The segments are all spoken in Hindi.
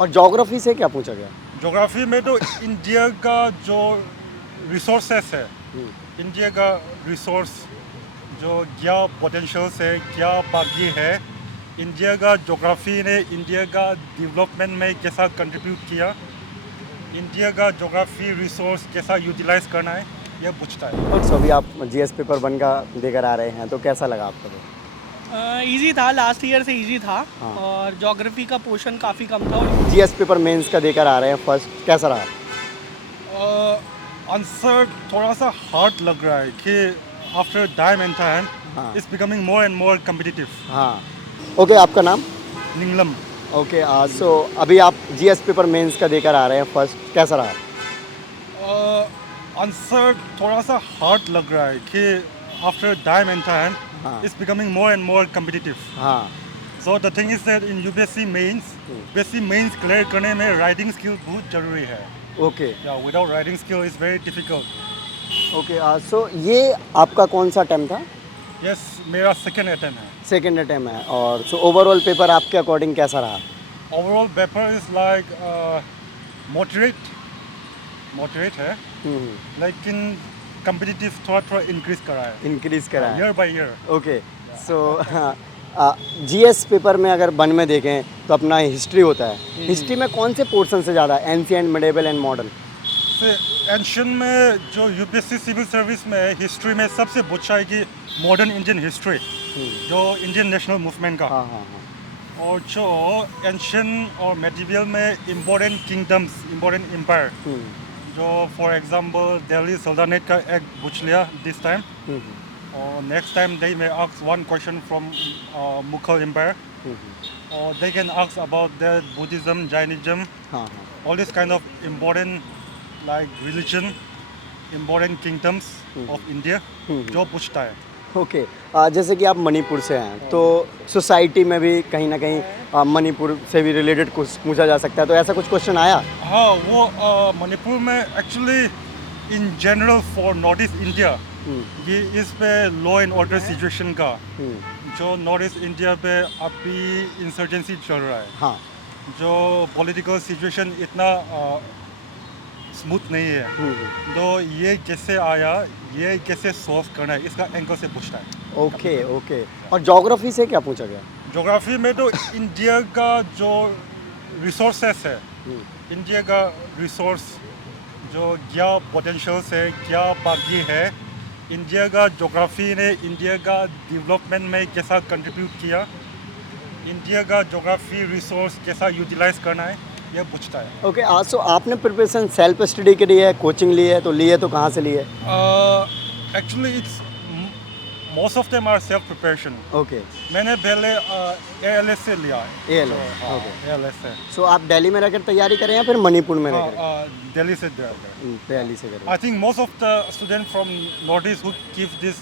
और ज्योग्राफी से क्या पूछा गया? ज्योग्राफी में तो इंडिया का जो रिसोर्सेस है, इंडिया का रिसोर्स जो क्या पोटेंशियल्स है, क्या बाकी है, इंडिया का ज्योग्राफी ने इंडिया का डेवलपमेंट में कैसा कंट्रीब्यूट किया, इंडिया का ज्योग्राफी रिसोर्स कैसा यूटिलाइज करना है, यह पूछता है। सो अभी आप जीएस पेपर 1 का देकर आ रहे हैं, तो कैसा लगा आपको? तो इजी था, लास्ट ईयर से इजी था। हाँ। और ज्योग्राफी का पोर्शन काफ़ी कम था और जीएस पेपर मेंस का देकर आ रहे हैं फर्स्ट, कैसा रहा? आंसर थोड़ा सा हार्ड लग रहा है कि आफ्टर टाइम एंड टाइम हाँ। It's becoming more and more competitive. हाँ। ओके, आपका नाम? निंगलम। ओके, सो अभी आप जीएस पेपर मेंस का देकर आ रहे हैं फर्स्ट, कैसा रहा? आंसर थोड़ा सा हार्ड लग रहा है कि आफ्टर टाइम एंड टाइम हाँ। It's becoming more and more competitive. हाँ। So the thing is that in UPSC mains clear करने में राइटिंग स्किल बहुत जरूरी है। ओके। या without writing skill is very difficult. Okay, so ये आपका कौन सा अटेम्प्ट था? यस, मेरा सेकेंड अटेम्प्ट है। सेकेंड अटेम्प्ट है। और सो ओवरऑल पेपर आपके अकॉर्डिंग कैसा रहा? Overall paper is like moderate है, लेकिन कम्पिटिटिव थोड़ा थोड़ा इंक्रीज करा है इंक्रीज करा है। Year by year. Okay, so GS paper में अगर 1 में देखें तो अपना हिस्ट्री होता है। हिस्ट्री में कौन से पोर्शन से ज़्यादा, ancient, medieval and modern? Ancient में जो यूपीएससी सिविल सर्विस में हिस्ट्री में सबसे पूछा है कि मॉडर्न इंडियन हिस्ट्री, जो इंडियन नेशनल मूवमेंट का। हाँ हाँ हाँ। और जो एंशियन और मेडिवल में इम्पोर्टेंट किंगडम्स, इम्पोर्टेंट एम्पायर, जो फॉर एग्जांपल दिल्ली सल्तनत का एक पूछ लिया दिस टाइम। और next time they may ask one question from Mughal Empire, or they can ask about their Buddhism, Jainism, हाँ हाँ। all this kind of important like religion, important kingdoms of India, जो पूछता है। ओके, जैसे कि आप मणिपुर से हैं, तो सोसाइटी में भी कहीं ना कहीं मणिपुर से भी रिलेटेड कुछ पूछा जा सकता है, तो ऐसा कुछ क्वेश्चन आया? हाँ, वो मणिपुर में actually in general for north east India, ये इस पे लॉ एंड ऑर्डर सिचुएशन का, जो नॉर्थ ईस्ट इंडिया पे अभी इंसर्जेंसी चल रहा है, हाँ। जो पॉलिटिकल सिचुएशन इतना स्मूथ नहीं है, तो ये कैसे आया, ये कैसे सॉल्व करना है, इसका एंगल से पूछता है। ओके ओके, और ज्योग्राफी से क्या पूछा गया? ज्योग्राफी में तो इंडिया का जो रिसोर्सेस है, इंडिया का रिसोर्स जो क्या पोटेंशियल्स है, क्या बाकी है, इंडिया का ज्योग्राफी ने इंडिया का डेवलपमेंट में कैसा कंट्रीब्यूट किया, इंडिया का ज्योग्राफी रिसोर्स कैसा यूटिलाइज करना है, यह पूछता है। ओके, सो आपने प्रिपरेशन सेल्फ स्टडी के लिए है, कोचिंग ली है, तो ली है तो कहाँ से ली है? Actually it's most of them are self preparation. Okay. मैंने पहले एएलएस से लिया है। ALS, okay. एएलएस से। सो आप दिल्ली में रहकर तैयारी करें या फिर मणिपुर में रहकर? दिल्ली से दिल्ली से करें। I think most of the students from Northeast who give this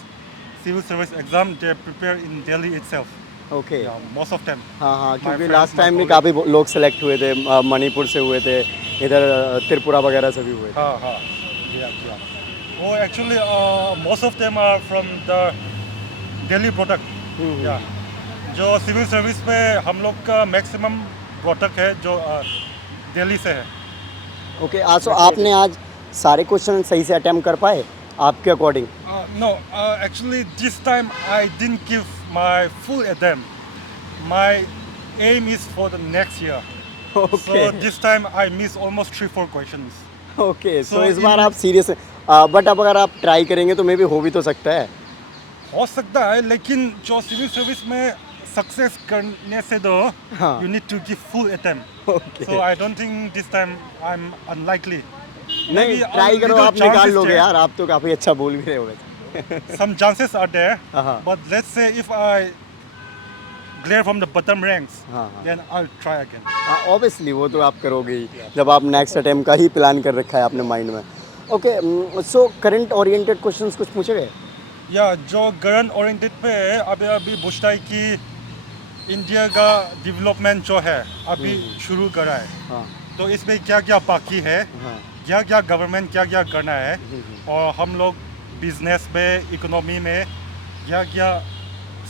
civil service exam, they prepare in Delhi itself. Okay. Yeah, most of them. हाँ हाँ, My क्योंकि friends, लास्ट my टाइम भी colleagues. काफ़ी लोग सेलेक्ट हुए थे, मणिपुर से हुए थे, इधर त्रिपुरा वगैरह से भी हुए थे। हाँ हाँ, yeah. Oh, actually, most of them are from the Delhi product. Yeah. जो सिविल सर्विस पे हम लोग का मैक्सिमम प्रोडक्ट है जो दिल्ली से है। ओके, सो आपने आज सारे क्वेश्चन सही से अटेम्प्ट कर पाए आपके according? No, actually this time I didn't give my full attempt. My aim is for the next year. Okay So this time I missed almost 3-4 questions. Okay, so So इस बार in- आप सीरियस हैं, बट अब अगर आप ट्राई करेंगे तो मे भी हो भी तो सकता है। हो सकता है, लेकिन जो सिविल सर्विस में सक्सेस करने से तो हाँ। you need to give full attempt. Okay, So I don't think this time I'm unlikely. नहीं, Maybe ट्राई a करो, little आप निकाल chances लोगे there. यार, आप तो काफ़ी अच्छा बोल भी रहे हो वैसे। Some chances are there, Uh-huh. but let's say if I clear from the bottom ranks, हाँ, हाँ। then I'll try again. हाँ, ऑब्वियसली वो तो आप करोगे ही, जब आप नेक्स्ट अटेम्प्ट का ही प्लान कर रखा है आपने माइंड में। Okay, so current oriented questions कुछ पूछे गए? या जो करंट ओरिएंटेड पे अभी पूछता है कि इंडिया का डेवलपमेंट जो है अभी शुरू करा है, हाँ तो इसमें क्या क्या बाकी है, हाँ। क्या क्या गवर्नमेंट क्या क्या करना है, और हम लोग बिजनेस में, इकोनॉमी में क्या क्या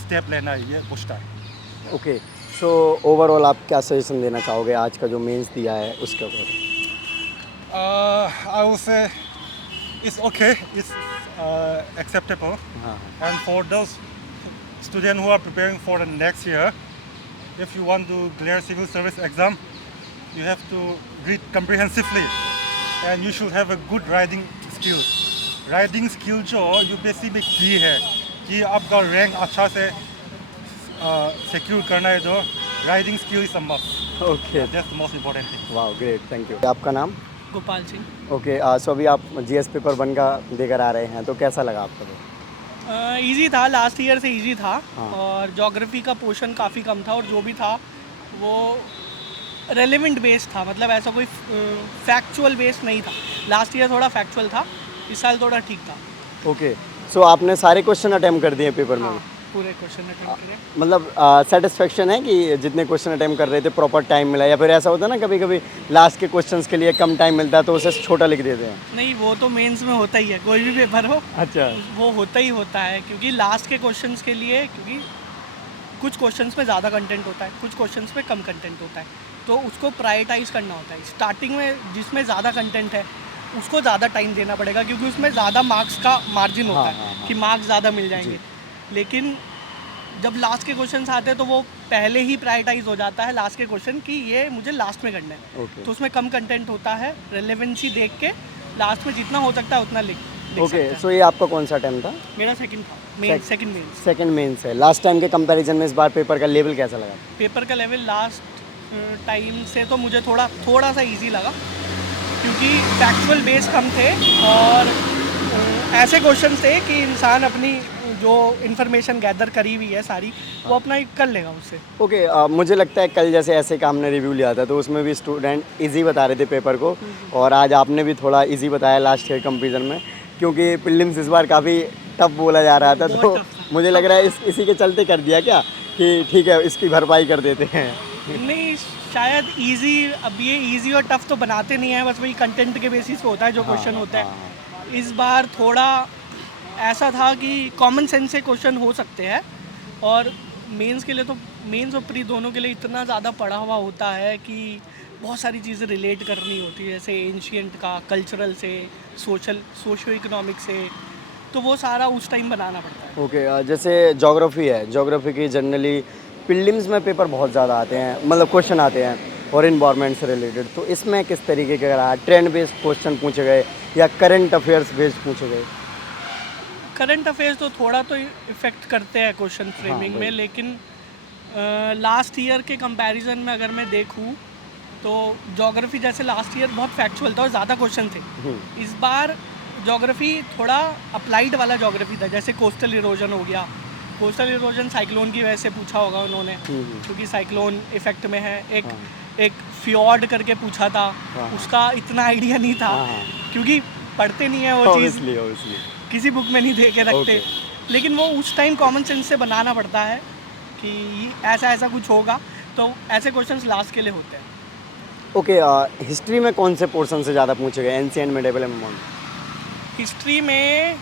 स्टेप लेना है, ये पूछता है। ओके, सो ओवरऑल आप क्या सजेशन देना चाहोगे आज का जो मेंस दिया है उसके ऊपर? I would say it's okay, it's acceptable. हाँ And for those students who are preparing for the next year, if you want to clear civil service exam, you have to read comprehensively, and you should have a good writing skills. Writing skill जो UPSC में की है कि आपका रैंक अच्छा से सिक्योर करना है, तो writing skill is a must. Okay, that's the most important thing. वाह ग्रेट, थैंक यू. आपका नाम? गोपाल सिंह. ओके, सो अभी आप जीएस पेपर 1 का देकर आ रहे हैं, तो कैसा लगा आपको? तो इजी था, लास्ट ईयर से इजी था. हाँ. और ज्योग्राफी का पोर्शन काफ़ी कम था, और जो भी था वो रेलेवेंट बेस्ड था. मतलब ऐसा कोई फैक्चुअल बेस्ड नहीं था. लास्ट ईयर थोड़ा फैक्चुअल था, इस साल थोड़ा ठीक था. ओके, सो आपने सारे क्वेश्चन अटेम्प्ट कर दिए पेपर में? हाँ, पूरे क्वेश्चन अटेम्प्ट किए. मतलब सेटिस्फेक्शन है कि जितने क्वेश्चन अटेम्प्ट कर रहे थे प्रॉपर टाइम मिला, या फिर ऐसा होता है ना कभी कभी लास्ट के क्वेश्चंस के लिए कम टाइम मिलता है तो उसे छोटा लिख देते हैं? नहीं, वो तो मेंस में होता ही है, कोई भी पेपर हो अच्छा. वो होता ही होता है. क्योंकि लास्ट के क्वेश्चंस के लिए, क्योंकि कुछ क्वेश्चंस में ज़्यादा कंटेंट होता है, कुछ क्वेश्चंस में कम कंटेंट होता है, तो उसको प्रायोरिटाइज करना होता है. स्टार्टिंग में जिसमें ज़्यादा कंटेंट है उसको ज़्यादा टाइम देना पड़ेगा, क्योंकि उसमें ज़्यादा मार्क्स का मार्जिन होता है. हाँ. कि मार्क्स ज़्यादा मिल जाएंगे. लेकिन जब लास्ट के क्वेश्चंस आते हैं तो वो पहले ही प्रायोरिटाइज हो जाता है लास्ट के क्वेश्चन कि ये मुझे लास्ट में करना है. ओके. तो उसमें कम कंटेंट होता है. रेलेवेंसी देख के लास्ट में जितना हो सकता है उतना लिख ओके, सकते हैं. सो ये आपका कौन सा अटेम्प्ट था? मेरा सेकंड था, सेकंड मेन. सेकंड मेंस है. लास्ट टाइम के कंपैरिजन में इस बार पेपर का लेवल कैसा लगा? पेपर का लेवल लास्ट टाइम से तो मुझे थोड़ा सा इजी लगा, क्योंकि फैक्चुअल बेस कम थे और ऐसे क्वेश्चन थे कि इंसान अपनी जो इन्फॉर्मेशन गैदर करी हुई है सारी वो अपना कर लेगा उससे. ओके, मुझे लगता है कल जैसे ऐसे का हमने रिव्यू लिया था तो उसमें भी स्टूडेंट इजी बता रहे थे पेपर को, और आज आपने भी थोड़ा इजी बताया लास्ट ईयर कंपेरिजन में, क्योंकि प्रीलिम्स इस बार काफ़ी टफ बोला जा रहा था. तो बहुत tough था. मुझे लग रहा है इसी के चलते कर दिया क्या कि ठीक है इसकी भरपाई कर देते हैं? नहीं, शायद इजी. अब ये इजी और टफ तो बनाते नहीं है, बस वही कंटेंट के बेसिस पे होता है जो क्वेश्चन होता है. इस बार थोड़ा ऐसा था कि कॉमन सेंस से क्वेश्चन हो सकते हैं, और मेंस के लिए तो मेंस और प्री दोनों के लिए इतना ज़्यादा पढ़ा हुआ होता है कि बहुत सारी चीज़ें रिलेट करनी होती है, जैसे एंशियंट का, कल्चरल से, सोशो इकोनॉमिक से, तो वो सारा उस टाइम बनाना पड़ता है. ओके, जैसे ज्योग्राफी है, ज्योग्राफी की जनरली प्रीलिम्स में पेपर बहुत ज़्यादा आते हैं, मतलब क्वेश्चन आते हैं और इन्वायरमेंट से रिलेटेड, तो इसमें किस तरीके के रहा? ट्रेंड बेस्ड क्वेश्चन पूछे गए या करंट अफेयर्स बेस्ड पूछे गए? करंट अफेयर्स तो थोड़ा तो इफ़ेक्ट करते हैं क्वेश्चन फ्रेमिंग में, लेकिन लास्ट ईयर के कंपैरिजन में अगर मैं देखूं तो ज्योग्राफी जैसे लास्ट ईयर बहुत फैक्चुअल था और ज़्यादा क्वेश्चन थे. इस बार ज्योग्राफी थोड़ा अप्लाइड वाला ज्योग्राफी था, जैसे कोस्टल इरोजन हो गया. कोस्टल इरोजन साइक्लोन की वजह से पूछा होगा उन्होंने, क्योंकि साइक्लोन इफेक्ट में है. एक फ्योर्ड करके पूछा था, उसका इतना आइडिया नहीं था, क्योंकि पढ़ते नहीं है वो चीज़, किसी बुक में नहीं दे के रखते. लेकिन वो उस टाइम कॉमन सेंस से बनाना पड़ता है कि ऐसा ऐसा कुछ होगा, तो ऐसे क्वेश्चंस लास्ट के लिए होते हैं. ओके, हिस्ट्री में कौन से पोर्शन से ज़्यादा पूछे गए? Ancient, medieval, modern? हिस्ट्री में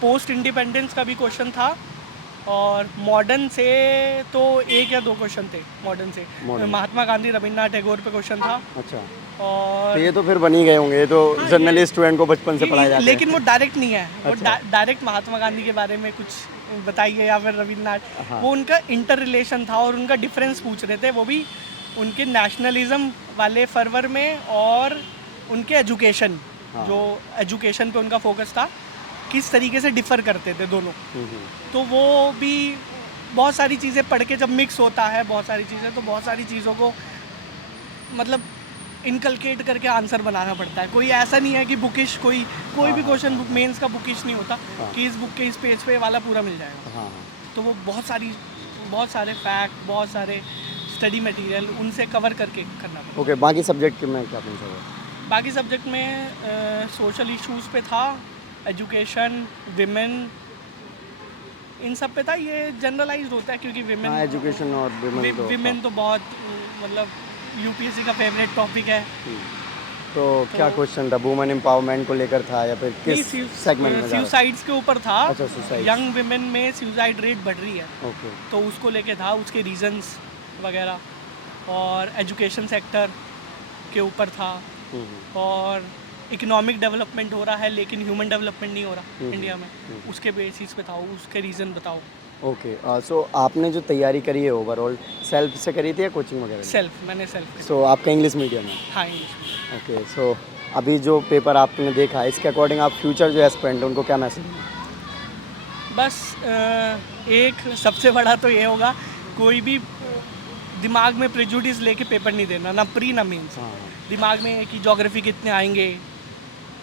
पोस्ट इंडिपेंडेंस का भी क्वेश्चन था, और मॉडर्न से तो 1 या 2 क्वेश्चन थे. मॉडर्न से महात्मा गांधी, रविन्द्रनाथ टैगोर पे क्वेश्चन था. अच्छा, और तो ये तो फिर बन ही गए होंगे, ये तो जनरली स्टूडेंट को बचपन से पढ़ाया जाता है. लेकिन वो डायरेक्ट नहीं है. वो अच्छा. डायरेक्ट महात्मा गांधी के बारे में कुछ बताइए, या फिर रविन्द्रनाथ. वो उनका इंटर रिलेशन था और उनका डिफरेंस पूछ रहे थे, वो भी उनके नेशनलिज्म वाले फर्वर में, और उनके एजुकेशन, जो एजुकेशन पे उनका फोकस था, किस तरीके से डिफ़र करते थे दोनों. तो वो भी बहुत सारी चीज़ें पढ़ के जब मिक्स होता है बहुत सारी चीज़ें, तो बहुत सारी चीज़ों को मतलब इनकलकेट करके आंसर बनाना पड़ता है. कोई ऐसा नहीं है कि बुकिश कोई भी क्वेश्चन बुक मेंस का बुकिश नहीं होता कि इस बुक के इस पेज पे वाला पूरा मिल जाएगा. तो वो बहुत सारे फैक्ट, बहुत सारे स्टडी मटेरियल उनसे कवर करके करना पड़ता है. ओके, बाकी सब्जेक्ट में क्या पूछा गया? बाकी सब्जेक्ट में सोशल इश्यूज़ पे था, एजुकेशन, विमेन, इन सब पे था. ये जनरलाइज्ड होता है क्योंकि विमेन, एजुकेशन और विमेन तो बहुत मतलब यूपीएससी का फेवरेट टॉपिक है. तो क्या क्वेश्चन था? वुमेन एम्पावरमेंट को लेकर था या फिर किस सेगमेंट में? सुसाइड्स के ऊपर था. अच्छा, सुसाइड. यंग विमेन में सुसाइड रेट बढ़ रही है, ओके, तो उसको लेके था, उसके रीजंस वगैरह और एजुकेशन सेक्टर के ऊपर था और इकोनॉमिक डेवलपमेंट हो रहा है लेकिन ह्यूमन डेवलपमेंट नहीं हो रहा इंडिया में, उसके बेसिस पे था, उसके रीज़न बताओ। ओके, सो आपने जो तैयारी करी है ओवरऑल सेल्फ से करी थी या कोचिंग वगैरह से? सेल्फ, मैंने सेल्फ सो आपका इंग्लिश मीडियम है? हाँ इंग्लिश। ओके, सो अभी जो पेपर आपने देखा इसके अकॉर्डिंग आप फ्यूचर जो एस्पिरेंट हैं उनको क्या मैसेज देंगे? बस एक सबसे बड़ा तो ये होगा, कोई भी दिमाग में प्रेजुडिस लेके पेपर नहीं देना, ना प्री ना मेंस। हाँ दिमाग में है कि ज्योग्राफी कितने आएंगे,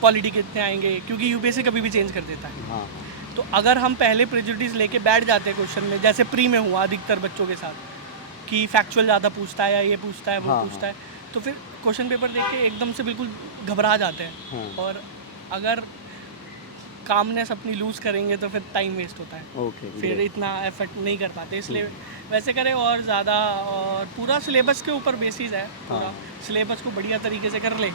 पॉलिटी कितने आएंगे, क्योंकि यूपीएससी कभी भी चेंज कर देता है। हाँ तो अगर हम पहले प्रेजुडिस लेके बैठ जाते हैं क्वेश्चन में, जैसे प्री में हुआ अधिकतर बच्चों के साथ कि फैक्चुअल ज़्यादा पूछता है या ये पूछता है वो हाँ, पूछता है, तो फिर क्वेश्चन पेपर देख के एकदम से बिल्कुल घबरा जाते हैं। हाँ। और अगर कामनेस अपनी लूज़ करेंगे तो फिर टाइम वेस्ट होता है, ओके, फिर इतना एफर्ट नहीं कर पाते, इसलिए वैसे करें और ज़्यादा। और पूरा सिलेबस के ऊपर बेसिस है, पूरा सिलेबस को बढ़िया तरीके से कर ले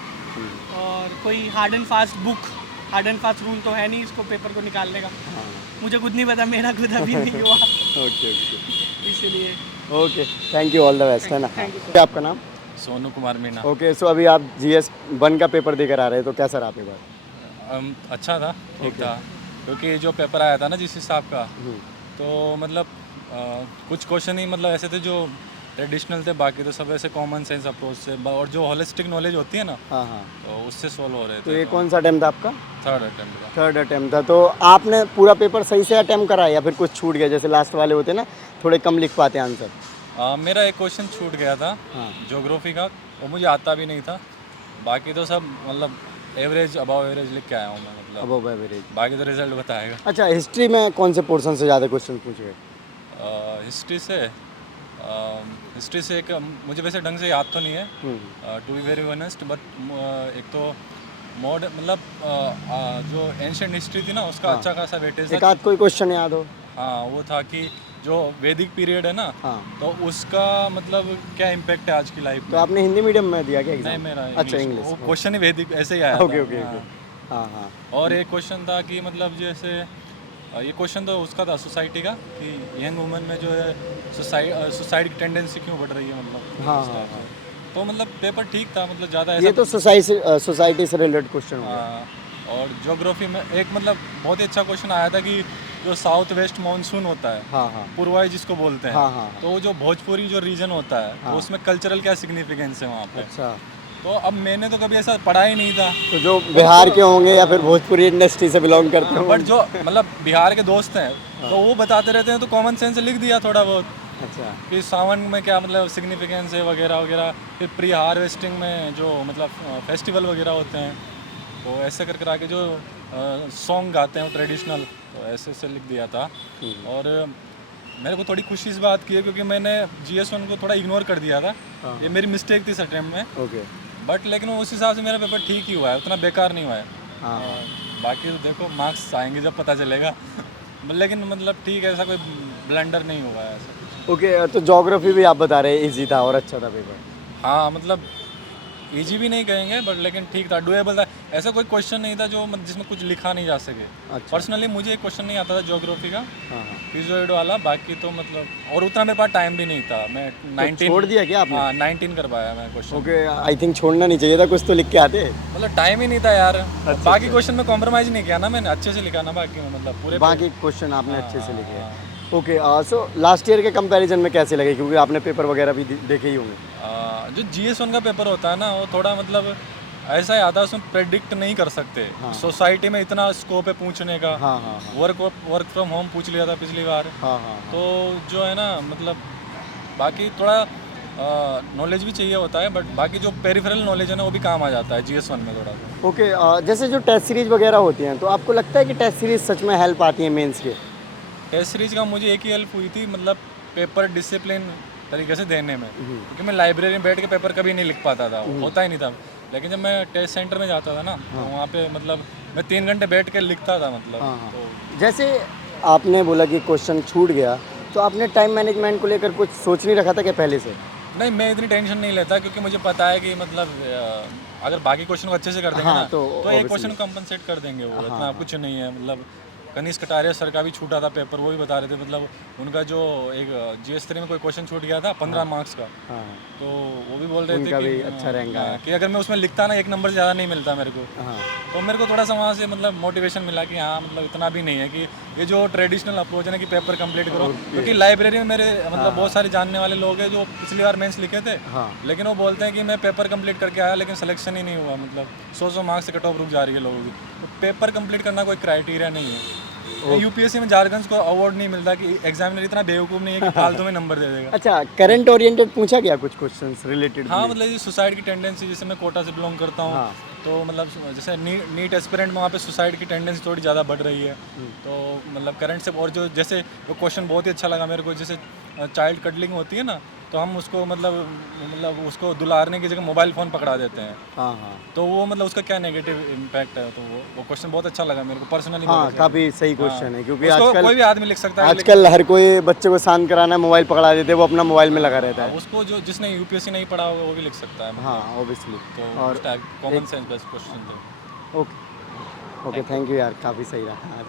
और कोई hard and fast book, hard and fast rule तो है नहीं इसको पेपर को निकालने का। मुझे खुद नहीं पता, मेरा खुद अभी नहीं हुआ ओके ओके इसीलिए। Okay, thank you, all the best, है ना? Thank you, क्या आपका नाम? सोनू कुमार मीना। ओके, सो अभी आप GS 1 का पेपर देकर आ रहे हैं, तो कैसा रहा पेपर? अच्छा था, ठीक था, क्योंकि जो पेपर आया था ना जिस हिसाब का, तो मतलब कुछ क्वेश्चन ही मतलब ऐसे थे जो ट्रेडिशनल थे, बाकी तो सब ऐसे कॉमन सेंस अप्रोच से और जो होलिस्टिक नॉलेज होती है ना, हाँ हाँ। तो उससे सॉल्व हो रहे तो थे। ये कौन सा अटेम्प्ट था आपका? थर्ड अटेम्प्ट था। थर्ड अटेम्प्ट था। तो आपने पूरा पेपर सही से अटेम्प्ट करा या फिर कुछ छूट गया? जैसे लास्ट वाले होते हैं ना, थोड़े कम लिख पाते हैं आंसर। मेरा एक क्वेश्चन छूट गया था हाँ। ज्योग्राफी का, वो मुझे आता भी नहीं था, बाकी तो सब मतलब एवरेज अबव एवरेज लिख के आया हूँ मैं, मतलब अबव एवरेज। बाकी तो रिजल्ट बताएगा। अच्छा, हिस्ट्री में कौन से पोर्शन से ज़्यादा क्वेश्चन पूछे गए? हिस्ट्री से एक मुझे वैसे ढंग से याद तो नहीं है, to be very honest, but एक तो मॉडर्न मतलब जो एंशिएंट हिस्ट्री थी ना उसका अच्छा खासा वेटेज एक था। आध कोई क्वेश्चन याद हो? हाँ, वो था कि जो वैदिक पीरियड है ना, हाँ। तो उसका मतलब क्या इम्पैक्ट है आज की लाइफ तो में। आपने हिंदी मीडियम में दिया क्या नहीं, एग्जाम? मेरा अच्छा, इंग्लिश। वो क्वेश्चन ही वैदिक ऐसे ही आया ओके था। ओके हाँ। ओके। हाँ हाँ। और एक क्वेश्चन था कि मतलब जैसे ये क्वेश्चन तो उसका था सोसाइटी का, कि यंग वुमेन में जो है सुसाइड की टेंडेंसी क्यों बढ़ रही है, मतलब हाँ, इस हाँ, type से। तो मतलब पेपर ठीक था, मतलब ज़्यादा ये तो सोसाइटी से रिलेटेड क्वेश्चन हो गया। हाँ। और ज्योग्राफी में एक मतलब बहुत ही अच्छा क्वेश्चन आया था कि जो साउथ वेस्ट मानसून होता है, हाँ हाँ पूर्वाई जिसको बोलते हैं, हाँ, हाँ, तो वो जो भोजपुरी जो रीजन होता है, हाँ। तो उसमें कल्चरल क्या सिग्निफिकेंस है वहाँ पे। अच्छा, तो अब मैंने तो कभी ऐसा पढ़ा ही नहीं था, तो जो बिहार के होंगे या फिर भोजपुरी इंडस्ट्री से बिलोंग करते हो? बट जो मतलब बिहार के दोस्त हैं तो वो बताते रहते हैं, तो कॉमन सेंस से लिख दिया थोड़ा बहुत अच्छा कि सावन में क्या मतलब सिग्निफिकेंस है वगैरह वगैरह। फिर प्री हार्वेस्टिंग में जो मतलब फेस्टिवल वगैरह होते हैं, तो ऐसे कर कर आके जो सॉन्ग गाते हैं ट्रेडिशनल, तो ऐसे से लिख दिया था। और मेरे को थोड़ी खुशी इस बात की है क्योंकि मैंने GS1 को थोड़ा इग्नोर कर दिया था, ये मेरी मिस्टेक थी इस अटेम्प्ट में, ओके। बट लेकिन उस हिसाब से मेरा पेपर ठीक ही हुआ है, उतना बेकार नहीं हुआ है। हाँ बाकी तो देखो मार्क्स आएंगे जब पता चलेगा लेकिन मतलब ठीक है, ऐसा कोई ब्लंडर नहीं हुआ है ऐसा कुछ। ओके, तो ज्योग्राफी भी आप बता रहे इजी था और अच्छा था पेपर? हाँ, मतलब इजी भी नहीं कहेंगे बट लेकिन ठीक था, डुएबल था। ऐसा कोई क्वेश्चन नहीं था जो जिसमें कुछ लिखा नहीं जा सके। अच्छा। पर्सनली मुझे एक क्वेश्चन नहीं आता था ज्योग्राफी का, हाँ हाँ। फिजियोइड वाला, बाकी तो मतलब और उतना मेरे पास टाइम भी नहीं था। मैं 19 छोड़ दिया क्या आपने? हाँ 19 कर पाया मैं क्वेश्चन। ओके, आई थिंक छोड़ना नहीं चाहिए था, कुछ तो लिख के आते। मतलब टाइम ही नहीं था यार। बाकी क्वेश्चन में कॉम्प्रोमाइज़ नहीं किया ना मैंने, अच्छे से लिखा ना बाकी में, मतलब पूरे बाकी क्वेश्चन आपने अच्छे से लिखे। ओके, सो लास्ट ईयर के कंपैरिजन में कैसे लगे, क्योंकि आपने पेपर वगैरह भी देखे ही होंगे? जो GS1 का पेपर होता है ना, वो थोड़ा मतलब ऐसा ही आता है, उसमें प्रेडिक्ट नहीं कर सकते। सोसाइटी में इतना स्कोप है पूछने का। हाँ हाँ वर्क फ्रॉम होम पूछ लिया था पिछली बार। हाँ हाँ। तो जो है ना मतलब बाकी थोड़ा नॉलेज भी चाहिए होता है, बट बाकी जो पेरिफेरल नॉलेज है ना वो भी काम आ जाता है GS1 में थोड़ा सा। ओके, जैसे जो टेस्ट सीरीज वगैरह होती हैं, तो आपको लगता है कि टेस्ट सीरीज सच में हेल्प आती है मेंस के? टेस्ट सीरीज का मुझे एक ही हेल्प हुई थी, मतलब पेपर डिसिप्लिन तरीके से देने में, क्योंकि मैं लाइब्रेरी में बैठ के पेपर कभी नहीं लिख पाता था, होता ही नहीं था। लेकिन जब मैं टेस्ट सेंटर में जाता था ना, तो वहाँ पे मतलब मैं 3 घंटे बैठ के लिखता था, मतलब तो जैसे आपने बोला कि क्वेश्चन छूट गया, तो आपने टाइम मैनेजमेंट को लेकर कुछ सोच नहीं रखा था क्या पहले से? नहीं, मैं इतनी टेंशन नहीं लेता क्योंकि मुझे पता है कि मतलब अगर बाकी क्वेश्चन को अच्छे से कर देंगे हाँ, ना, तो तो एक क्वेश्चन कंपनसेट कर देंगे वो, इतना कुछ नहीं है। मतलब कनिष्क कटारिया सर का भी छूटा था पेपर, वो भी बता रहे थे मतलब उनका जो एक GS3 में कोई क्वेश्चन छूट गया था 15 मार्क्स का, हाँ तो वो भी बोल रहे थे उनका कि भी अच्छा रैंक आया। कि अगर मैं उसमें लिखता ना 1 नंबर से ज़्यादा नहीं मिलता मेरे को। हाँ तो मेरे को थोड़ा सा वहाँ से मतलब मोटिवेशन मिला कि हाँ मतलब इतना भी नहीं है कि ये जो ट्रेडिशनल अप्रोच है ना कि पेपर कंप्लीट करो, क्योंकि लाइब्रेरी में मेरे मतलब बहुत सारे जानने वाले लोग हैं जो पिछली बार मेंस लिखे थे, हाँ लेकिन वो बोलते हैं कि मैं पेपर कंप्लीट करके आया लेकिन सिलेक्शन ही नहीं हुआ, मतलब 100 मार्क्स से कट ऑफ रुक जा रही है लोगों की। तो पेपर कंप्लीट करना कोई क्राइटेरिया नहीं है। यूपीएससी में झारखंड को अवार्ड नहीं मिलता कि एग्जामिनर इतना बेवकूफ़ नहीं है कि फालतू में नंबर दे देगा। अच्छा, करंट ओरिएंटेड पूछा गया कुछ क्वेश्चंस रिलेटेड? हाँ मतलब ये सुसाइड की टेंडेंसी, जैसे मैं कोटा से बिलोंग करता हूँ, हाँ। तो मतलब जैसे नीट एस्पिरेंट में वहाँ पे सुसाइड की टेंडेंसी थोड़ी ज़्यादा बढ़ रही है, तो मतलब करंट से और जो जैसे वो क्वेश्चन बहुत ही अच्छा लगा मेरे को, जैसे चाइल्ड कडलिंग होती है ना, तो हम उसको मतलब उसको दुलारने की जगह मोबाइल फ़ोन पकड़ा देते हैं, हाँ हाँ तो वो मतलब उसका क्या नेगेटिव इम्पैक्ट है, तो वो क्वेश्चन बहुत अच्छा लगा मेरे को पर्सनली। हाँ, काफ़ी सही क्वेश्चन है क्योंकि उसको आजकल कोई भी आदमी लिख सकता है, आजकल हर कोई बच्चे को शांत कराना है, मोबाइल पकड़ा देते हैं, वो अपना मोबाइल में लगा रहता है। उसको जो जिसने यूपीएससी नहीं पढ़ा होगा वो भी लिख सकता है, हाँ ऑब्वियसली। तो और कॉमन सेंस बेस्ड क्वेश्चन थे। ओके ओके, थैंक यू यार, काफ़ी सही रहा।